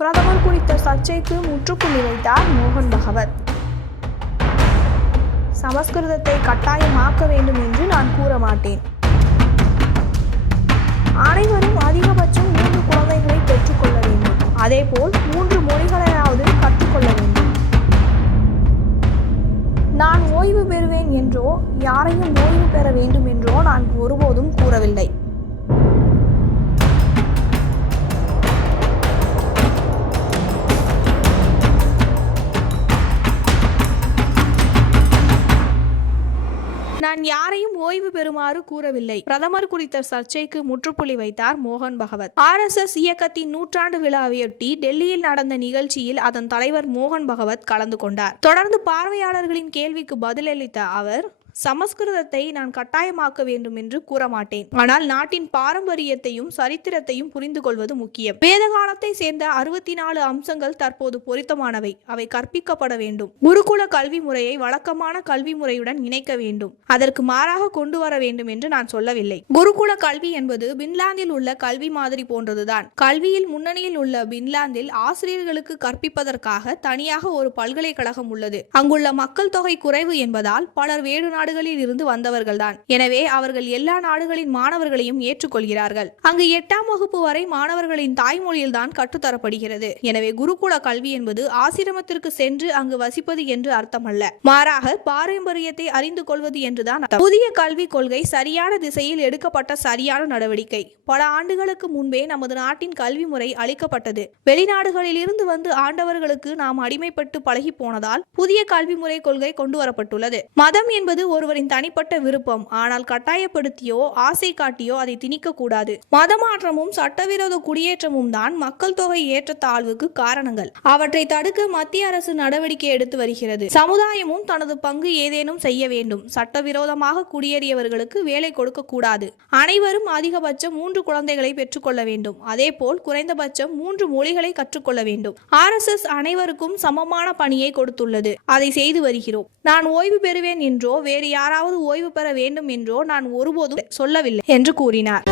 பிரதமர் குறித்த சர்ச்சைக்கு முற்றுப்புள்ளி வைத்தார் மோகன் பகவத். சமஸ்கிருதத்தை கட்டாயமாக்க வேண்டும் என்று நான் கூற மாட்டேன். அனைவரும் அதிகபட்சம் 3 குழந்தைகளை பெற்றுக்கொள்ள வேண்டும். அதேபோல் 3 மொழிகளையாவது கற்றுக்கொள்ள வேண்டும். நான் ஓய்வு பெறுவேன் என்றோ யாரையும் ஓய்வு பெற வேண்டும் என்றோ நான் ஒருபோதும் கூறவில்லை. நான் யாரையும் ஓய்வு பெறுமாறு கூறவில்லை. பிரதமர் குறித்த சர்ச்சைக்கு முற்றுப்புள்ளி வைத்தார் மோகன் பகவத். RSS இயக்கத்தின் 100ஆண்டு விழாவையொட்டி டெல்லியில் நடந்த நிகழ்ச்சியில் அதன் தலைவர் மோகன் பகவத் கலந்து கொண்டார். தொடர்ந்து பார்வையாளர்களின் கேள்விக்கு பதிலளித்த அவர், சமஸ்கிருதத்தை நான் கட்டாயமாக்க வேண்டும் என்று கூற மாட்டேன். ஆனால் நாட்டின் பாரம்பரியத்தையும் சரித்திரத்தையும் புரிந்து கொள்வது முக்கியம். வேத காலத்தை சேர்ந்த 64 அம்சங்கள் தற்போது பொருத்தமானவை. அவை கற்பிக்கப்பட வேண்டும். குருகுல கல்வி முறையை வழக்கமான கல்வி முறையுடன் இணைக்க வேண்டும். அதற்கு மாறாக கொண்டு வர வேண்டும் என்று நான் சொல்லவில்லை. குருகுல கல்வி என்பது பின்லாந்தில் உள்ள கல்வி மாதிரி போன்றதுதான். கல்வியில் முன்னணியில் உள்ள பின்லாந்தில் ஆசிரியர்களுக்கு கற்பிப்பதற்காக தனியாக ஒரு பல்கலைக்கழகம் உள்ளது. அங்குள்ள மக்கள் தொகை குறைவு என்பதால் பலர் வேறு நாடுகளில் இருந்து வந்தவர்கள்தான். எனவே அவர்கள் எல்லா நாடுகளின் மாணவர்களையும் ஏற்றுக்கொள்கிறார்கள். அங்கு 8ஆம் வகுப்பு வரை மாணவர்களின் தாய்மொழியில் தான் கற்றுத்தரப்படுகிறது. எனவே குருகுல கல்வி என்பது ஆசிரமத்திற்கு சென்று அங்கு வசிப்பது என்று அர்த்தமல்ல. மாறாக பாரம்பரியத்தை அறிந்து கொள்வது என்றுதான் அர்த்தம். புதிய கல்விக் கொள்கை சரியான திசையில் எடுக்கப்பட்ட சரியான நடவடிக்கை. பல ஆண்டுகளுக்கு முன்பே நமது நாட்டின் கல்வி முறை அளிக்கப்பட்டது. வெளிநாடுகளில் இருந்து வந்து ஆண்டவர்களுக்கு நாம் அடிமைப்பட்டு பழகி போனதால் புதிய கல்வி முறை கொள்கை கொண்டு வரப்பட்டுள்ளது. மதம் என்பது ஒருவரின் தனிப்பட்ட விருப்பம். ஆனால் கட்டாயப்படுத்தியோ ஆசை காட்டியோ அதை திணிக்க கூடாது. மதமாற்றமும் சட்டவிரோத குடியேற்றமும் தான் மக்கள் தொகை ஏற்றத்தாழ்வுக்கு காரணங்கள். அவற்றை தடுக்க மத்திய அரசு நடவடிக்கை எடுத்து வருகிறது. சமுதாயமும் தனது பங்கு ஏதேனும் செய்ய வேண்டும். சட்டவிரோதமாக குடியேறியவர்களுக்கு வேலை கொடுக்க கூடாது. அனைவரும் அதிகபட்சம் 3 குழந்தைகளை பெற்றுக்கொள்ள வேண்டும். அதேபோல் குறைந்தபட்சம் 3 மொழிகளை கற்றுக்கொள்ள வேண்டும். RSS அனைவருக்கும் சமமான பணியை கொடுத்துள்ளது. அதை செய்து வருகிறோம். நான் ஓய்வு பெறுவேன் என்றோ வேறு யாராவது ஓய்வு பெற வேண்டும் என்றோ நான் ஒருபோதும் சொல்லவில்லை என்று கூறினார்.